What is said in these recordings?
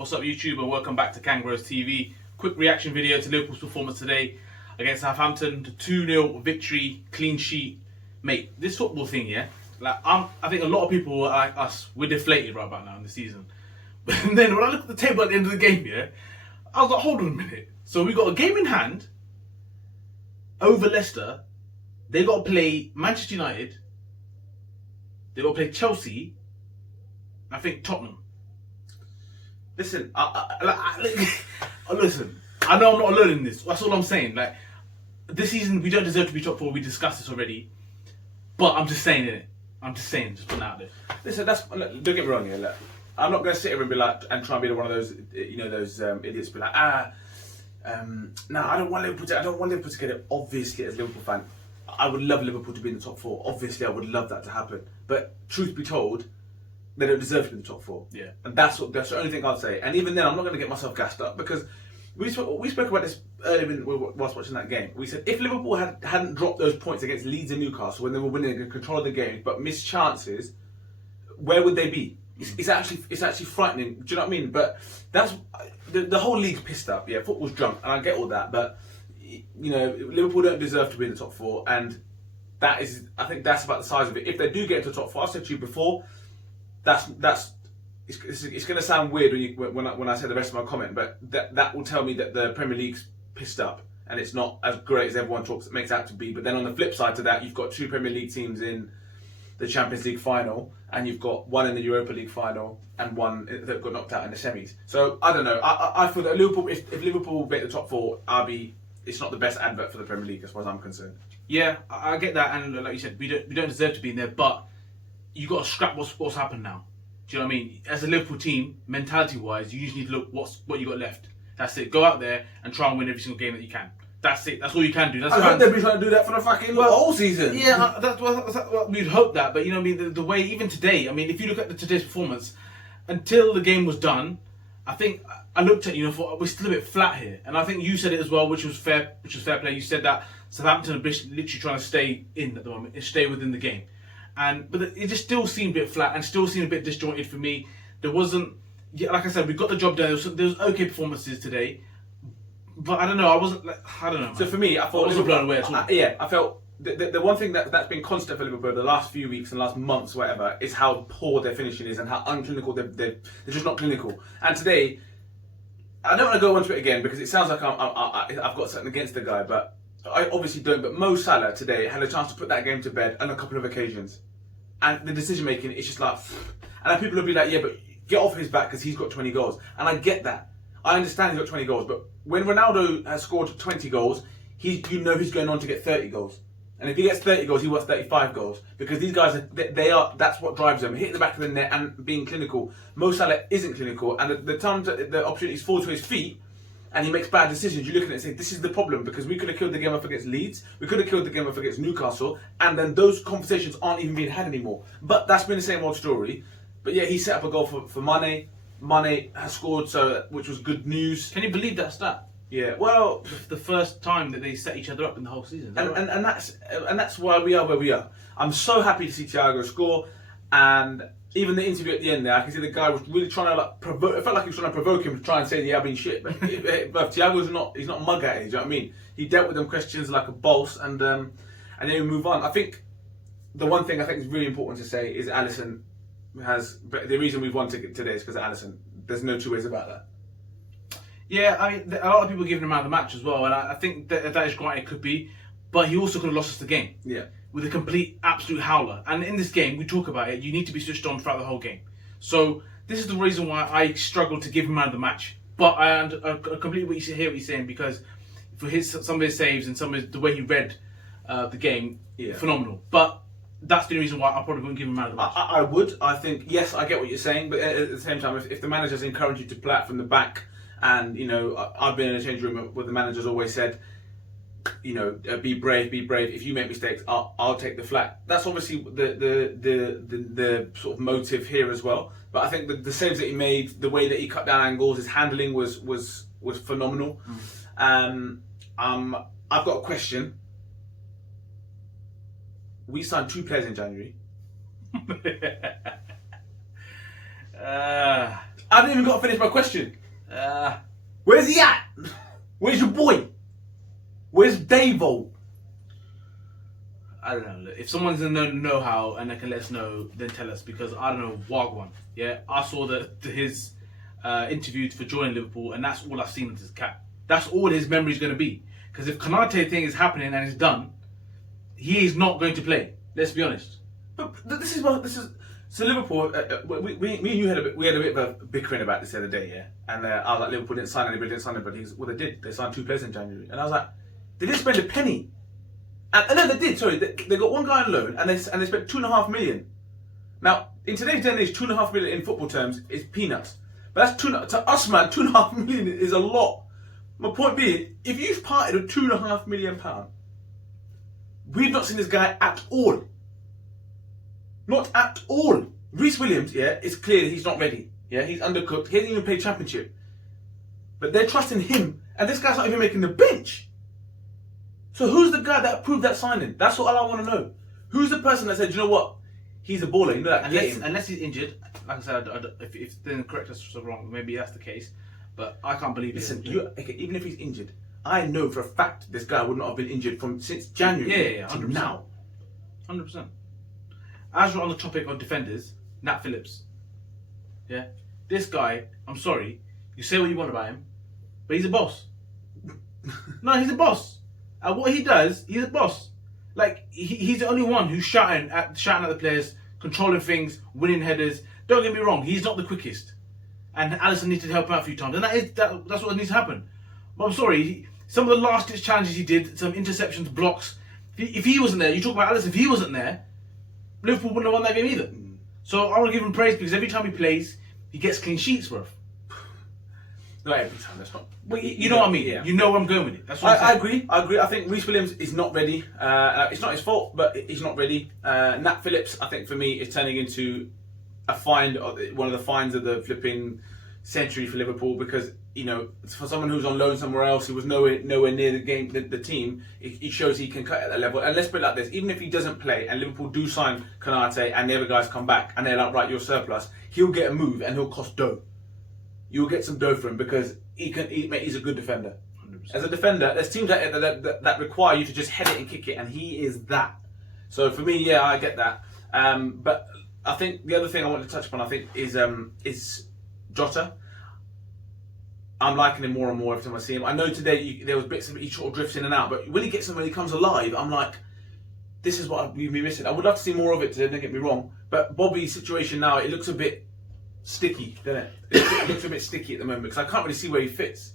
What's up YouTube and welcome back to KangBrosTV. Quick reaction video to Liverpool's performance today against Southampton. The 2-0 victory, clean sheet. Mate, this football thing, yeah? I think a lot of people like us, we're deflated right about now in the season. But then when I look at the table at the end of the game, yeah, I was like, hold on a minute. So we got a game in hand over Leicester. They got to play Manchester United. They got to play Chelsea. I think Tottenham. Listen, listen. I know I'm not alone in this. That's all I'm saying. Like, this season we don't deserve to be top four. We discussed this already. But I'm just saying it. I'm just saying, just putting it out there. Listen, don't get me wrong here. Look, I'm not going to sit here and be like and try and be one of those, those idiots. Be like, no, I don't want Liverpool to get it. Obviously, as a Liverpool fan, I would love Liverpool to be in the top four. Obviously, I would love that to happen. But truth be told, they don't deserve to be in the top four. Yeah. And that's the only thing I'd say. And even then, I'm not going to get myself gassed up because we spoke about this earlier whilst watching that game. We said if Liverpool hadn't dropped those points against Leeds and Newcastle when they were winning and control of the game, but missed chances, where would they be? It's actually frightening. Do you know what I mean? But that's the whole league's pissed up. Yeah, football's drunk, and I get all that. But Liverpool don't deserve to be in the top four, and I think that's about the size of it. If they do get into the top four, I said to you before, it's going to sound weird when I say the rest of my comment, but that will tell me that the Premier League's pissed up and it's not as great as everyone makes out to be. But then on the flip side to that, you've got two Premier League teams in the Champions League final, and you've got one in the Europa League final and one that got knocked out in the semis. So I don't know. I feel that Liverpool, if Liverpool make the top four, it's not the best advert for the Premier League as far as I'm concerned. Yeah, I get that, and like you said, we don't deserve to be in there, but you got to scrap what's happened now. Do you know what I mean? As a Liverpool team, mentality-wise, you just need to look what you got left. That's it. Go out there and try and win every single game that you can. That's it. That's all you can do. That's I hope they'll be trying to do that for the fucking whole season. Yeah, that's what we'd hope that. But you know what I mean? The way, even today, I mean, if you look at today's performance, until the game was done, I think I looked at thought we're still a bit flat here. And I think you said it as well, which was fair play. You said that Southampton are literally trying to stay in at the moment, stay within the game. But it just still seemed a bit flat and still seemed a bit disjointed for me. There wasn't, like I said, we got the job done. There was okay performances today, but I don't know. I don't know. Man. So for me, I thought I wasn't blown away at all. I felt the one thing that's been constant for Liverpool the last few weeks and last months, whatever, is how poor their finishing is and how unclinical they're just not clinical. And today, I don't want to go onto it again because it sounds like I've got something against the guy, but I obviously don't. But Mo Salah today had a chance to put that game to bed on a couple of occasions. And the decision making, it's just like, and then people will be like, yeah, but get off his back because he's got 20 goals. And I get that. I understand he's got 20 goals. But when Ronaldo has scored 20 goals, he's going on to get 30 goals. And if he gets 30 goals, he wants 35 goals. Because these guys, that's what drives them. Hitting the back of the net and being clinical. Mo Salah isn't clinical. And the times that the opportunities fall to his feet, and he makes bad decisions, you look at it and say, this is the problem, because we could have killed the game off against Leeds, we could have killed the game off against Newcastle, and then those conversations aren't even being had anymore. But that's been the same old story. But yeah, he set up a goal for Mane. Mane has scored, which was good news. Can you believe that stat? Yeah, well, the first time that they set each other up in the whole season. And that's why we are where we are. I'm so happy to see Thiago score, and even the interview at the end there, I can see the guy was really trying to provoke. It felt like he was trying to provoke him to try and say, "Yeah, I've been shit." But Thiago's not a mug at it. Do you know what I mean? He dealt with them questions like a boss, and then we move on. I think the one thing I think is really important to say is Alisson the reason we've won today is because of Alisson. There's no two ways about that. Yeah, I mean, a lot of people giving him out of the match as well, and I think that is right. It could be, but he also could have lost us the game. Yeah. With a complete, absolute howler. And in this game, we talk about it, you need to be switched on throughout the whole game. So this is the reason why I struggle to give him out of the match. But I completely hear what he's saying, because for some of his saves and the way he read the game, phenomenal. But that's the reason why I probably wouldn't give him out of the match. I would. I think, yes, I get what you're saying, but at the same time, if the managers encourage you to play out from the back, and I've been in a change room where the managers always said, be brave. If you make mistakes, I'll take the flak. That's obviously the sort of motive here as well. But I think the saves that he made, the way that he cut down angles, his handling was phenomenal. I've got a question. We signed 2 players in January. I didn't even got to finish my question. Uh, Where's he at? Where's your boy? Where's Davo? I don't know. Look, if someone's in the know-how and they can let us know, then tell us, because I don't know. Wagwan. Yeah, I saw his interview for joining Liverpool, and that's all I've seen of his cap. That's all his memory is going to be. Because if Konate thing is happening and it's done, he is not going to play. Let's be honest. But this is so Liverpool. Me and you had a bit of a bickering about this the other day, yeah. And I was like, Liverpool didn't sign anybody, Well, they did. They signed 2 players in January, and I was like, they didn't spend a penny. And no, they did. Sorry, they got one guy on loan, and they spent 2.5 million. Now, in today's day and age, 2.5 million in football terms is peanuts. But that's to us, man. 2.5 million is a lot. My point being, if you've parted with £2.5 million, we've not seen this guy at all. Not at all. Reece Williams, yeah, it's clear that he's not ready. Yeah, he's undercooked. He hasn't even played Championship. But they're trusting him, and this guy's not even making the bench. So who's the guy that approved that signing? That's what I want to know. Who's the person that said, you know what, he's a baller, you know that? Unless he's injured, like I said, if then correct us if wrong, maybe that's the case. But I can't believe it. Listen, even if he's injured, I know for a fact this guy would not have been injured since January. Yeah, to 100%. now. 100%. As we're on the topic of defenders, Nat Phillips. Yeah, this guy. I'm sorry, you say what you want about him, but he's a boss. No, he's a boss. And what he does, he's a boss. Like he's the only one who's shouting at the players, controlling things, winning headers. Don't get me wrong, he's not the quickest. And Alisson needs to help him out a few times, and that's what needs to happen. But I'm sorry, some of the last ditch challenges he did, some interceptions, blocks. If he wasn't there, you talk about Alisson. If he wasn't there, Liverpool wouldn't have won that game either. So I want to give him praise because every time he plays, he gets clean sheets, bro. Not every time. That's not. Well, you know what I mean. Yeah. You know where I'm going with it. That's what I agree. I think Reece Williams is not ready. It's not his fault, but he's not ready. Nat Phillips, I think for me, is turning into one of the finds of the flipping century for Liverpool, because for someone who's on loan somewhere else, who was nowhere near the team, it shows he can cut at that level. And let's put it like this: even if he doesn't play, and Liverpool do sign Konate, and the other guys come back, and they're like, right, you're surplus, he'll get a move and he'll cost dough. You'll get some dough for him because he's a good defender. 100%. As a defender, there's teams that require you to just head it and kick it, and he is that. So for me, yeah, I get that. But I think the other thing I want to touch upon, I think, is Jota. I'm liking him more and more every time I see him. I know today there was bits of he sort of drifts in and out, but when he comes alive, I'm like, this is what we've been missing. I would love to see more of it today, don't get me wrong. But Bobby's situation now, it looks a bit sticky, doesn't it? It looks a bit sticky at the moment because I can't really see where he fits.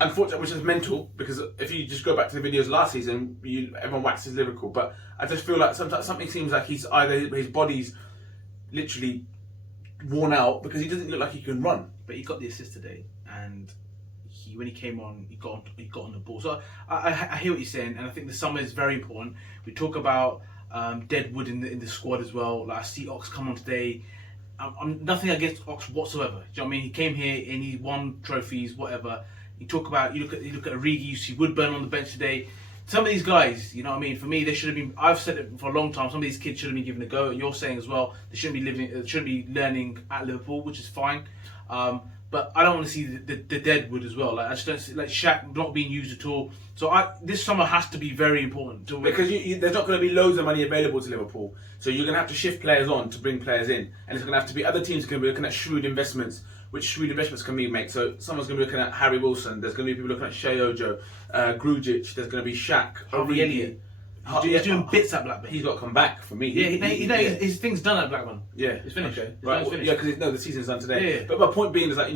Unfortunately, which is mental, because if you just go back to the videos last season, everyone waxes lyrical. But I just feel like sometimes something seems like he's either his body's literally worn out because he doesn't look like he can run. But he got the assist today, and when he came on, he got on the ball. So I hear what you're saying, and I think the summer is very important. We talk about Deadwood in the squad as well. Like I see Ox come on today. I'm nothing against Ox whatsoever. Do you know what I mean? He came here and he won trophies, whatever. You look at Origi, you see Woodburn on the bench today. Some of these guys, you know what I mean? For me, they should have been. I've said it for a long time. Some of these kids should have been given a go. You're saying as well, they shouldn't be learning at Liverpool, which is fine. But I don't want to see the Deadwood as well. Like I just don't see Shaq not being used at all. So this summer has to be very important because there's not going to be loads of money available to Liverpool. So you're going to have to shift players on to bring players in, and it's going to have to be other teams going to be looking at shrewd investments. Which shrewd investments can we make? So someone's going to be looking at Harry Wilson. There's going to be people looking at Shea Ojo, Grujic. There's going to be Shaq, Harvey Elliott. He's doing bits at Blackburn. He's got to come back for me. Yeah, his thing's done at Blackburn. Yeah, it's finished. Okay. Right. Finished. Yeah, because the season's done today. Yeah. But my point being is that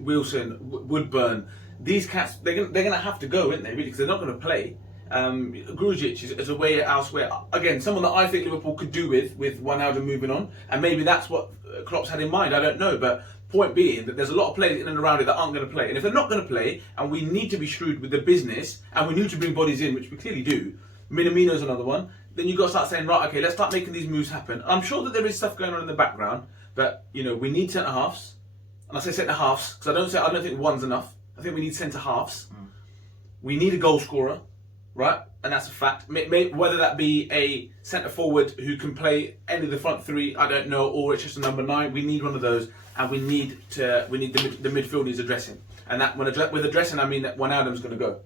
Wilson, Woodburn, these cats they're going to have to go, aren't they? Really, because they're not going to play. Grujic is away elsewhere. Again, someone that I think Liverpool could do with Wijnaldum moving on, and maybe that's what Klopp's had in mind. I don't know, but point being that there's a lot of players in and around it that aren't going to play, and if they're not going to play, and we need to be shrewd with the business, and we need to bring bodies in, which we clearly do. Minamino's another one. Then you've got to start saying, right, okay, let's start making these moves happen. I'm sure that there is stuff going on in the background, but we need centre halves, and I say centre halves because I don't think one's enough. I think we need centre halves. We need a goal scorer. right? And that's a fact. Whether that be a centre forward who can play any of the front three, I don't know, or it's just a number 9. We need one of those, and we need the midfield needs addressing. And that with addressing, I mean that Wijnaldum's going to go.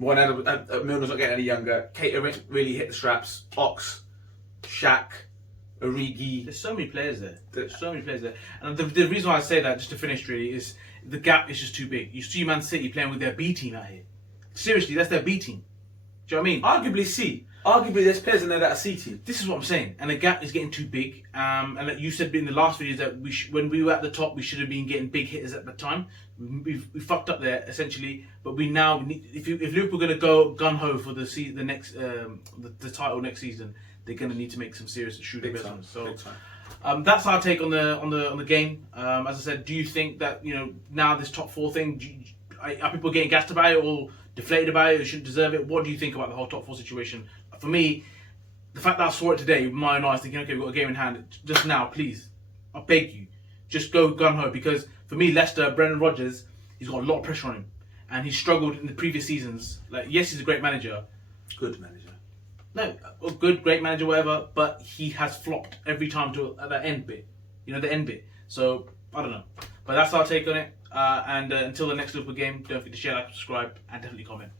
Milner's not getting any younger. Keita really hit the straps. Ox, Shaq, Origi. There's so many players there. And the reason why I say that, just to finish really, is the gap is just too big. You see Man City playing with their B team out here. Seriously, that's their B team. Do you know what I mean? Arguably C. Arguably there's players in there that are C team. This is what I'm saying. And the gap is getting too big. And like you said in the last video that when we were at the top, we should have been getting big hitters at the time. We fucked up there essentially. But we need, if Liverpool are going to go gun ho for the title next season, they're going to need to make some serious shrewd investments. So that's our take on the game. As I said, do you think that now this top 4 thing, are people getting gassed about it or deflated about it or shouldn't deserve it? What do you think about the whole top 4 situation? For me, the fact that I saw it today with my own eyes, thinking, okay, we've got a game in hand, just now, please, I beg you, just go gun-ho. Because for me, Leicester, Brendan Rodgers, he's got a lot of pressure on him. And he's struggled in the previous seasons. Like, yes, he's a great manager. Good manager. No, good, great manager, whatever, but he has flopped every time to the end bit. The end bit. So, I don't know. But that's our take on it. And until the next Liverpool game, don't forget to share, like, subscribe, and definitely comment.